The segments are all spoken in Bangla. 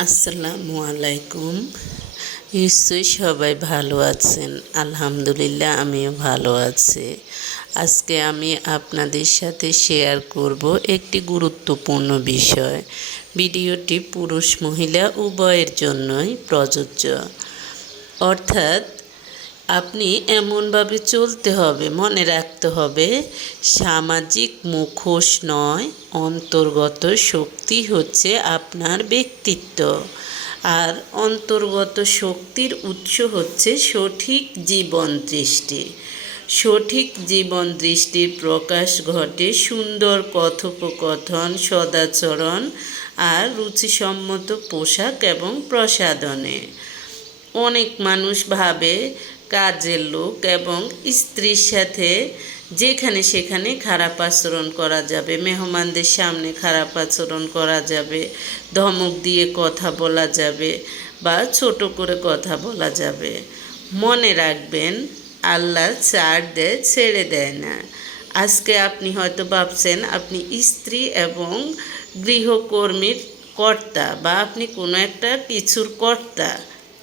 আসসালামু আলাইকুম। নিশ্চয়ই সবাই ভালো আছেন। আলহামদুলিল্লাহ আমিও ভালো আছি। আজকে আমি আপনাদের সাথে শেয়ার করব একটি গুরুত্বপূর্ণ বিষয়। ভিডিওটি পুরুষ মহিলা উভয়ের জন্যই প্রযোজ্য। অর্থাৎ আপনি এমনভাবে চলতে হবে, মনে রাখতে হবে, সামাজিক মুখোশ নয়, অন্তর্গত শক্তি হচ্ছে আপনার ব্যক্তিত্ব। আর অন্তর্গত শক্তির উৎস হচ্ছে সঠিক জীবন দৃষ্টি। সঠিক জীবন দৃষ্টির প্রকাশ ঘটে সুন্দর কথোপকথন, সদাচরণ আর রুচিসম্মত পোশাক এবং প্রসাধনে। অনেক মানুষ ভাবে কাজের লোক এবং স্ত্রীর সাথে যেখানে সেখানে খারাপ আচরণ করা যাবে, মেহমানদের সামনে খারাপ আচরণ করা যাবে, ধমক দিয়ে কথা বলা যাবে বা ছোট করে কথা বলা যাবে। মনে রাখবেন, আল্লাহ ছাড় দেয়, ছেড়ে দেয় না। আজকে আপনি হয়তো ভাবছেন আপনি স্ত্রী এবং গৃহকর্মীর কর্তা বা আপনি কোনো একটা কিছুর কর্তা,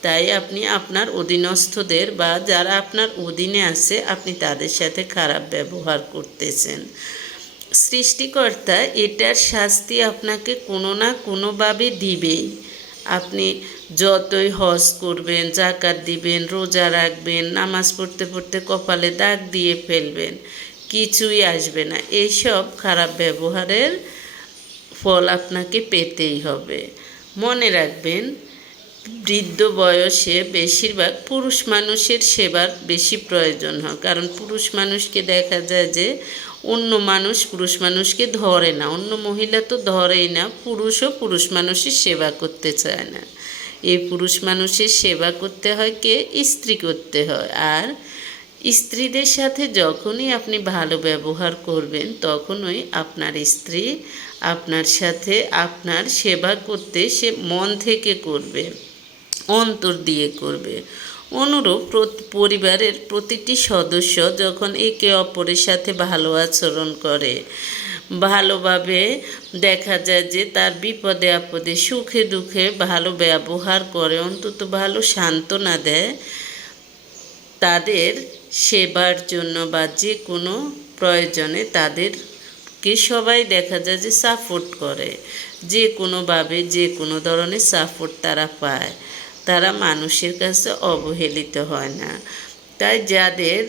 তাই আপনি আপনার অধীনস্থদের বা যারা আপনার অধীনে আছে আপনি তাদের সাথে খারাপ ব্যবহার করতেছেন। সৃষ্টিকর্তা এটার শাস্তি আপনাকে কোনো না কোনোভাবে দিবেই। আপনি যতই হজ করবেন, জাকাত দিবেন, রোজা রাখবেন, নামাজ পড়তে পড়তে কপালে দাগ দিয়ে ফেলবেন, কিছুই আসবে না। এইসব খারাপ ব্যবহারের ফল আপনাকে পেতেই হবে। মনে রাখবেন, বৃদ্ধ বয়সে বেশিরভাগ পুরুষ মানুষের সেবার বেশি প্রয়োজন হয়। কারণ পুরুষ মানুষকে দেখা যায় যে অন্য মানুষ পুরুষ মানুষকে ধরে না, অন্য মহিলা তো ধরেই না, পুরুষও পুরুষ মানুষের সেবা করতে চায় না। এই পুরুষ মানুষের সেবা করতে হয় কে? স্ত্রী করতে হয়। আর স্ত্রীদের সাথে যখনই আপনি ভালো ব্যবহার করবেন তখনই আপনার স্ত্রী আপনার সাথে আপনার সেবা করতে সে মন থেকে করবে, অন্তর দিয়ে করবে। অনুরূপ পরিবারের প্রতিটি সদস্য যখন একে অপরের সাথে ভালো আচরণ করে, ভালোভাবে দেখা যায় যে তার বিপদে আপদে সুখে দুঃখে ভালো ব্যবহার করে, অন্তত ভালো সান্ত্বনা দেয়, তাদের সেবার জন্য বা যে কোনো প্রয়োজনে তাদেরকে সবাই দেখা যায় যে সাপোর্ট করে, যে কোনোভাবে যে কোনো ধরনের সাপোর্ট তারা পায়, তারা মানুষের কাছে অবহেলিত হয় না। তাই যাদের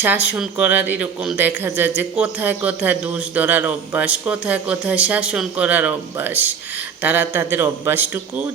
শাসন করার এরকম দেখা যায় যে কথায় কথায় দোষ ধরার অভ্যাস, কথায় কথায় শাসন করার অভ্যাস, তারা তাদের অভ্যাসটুকু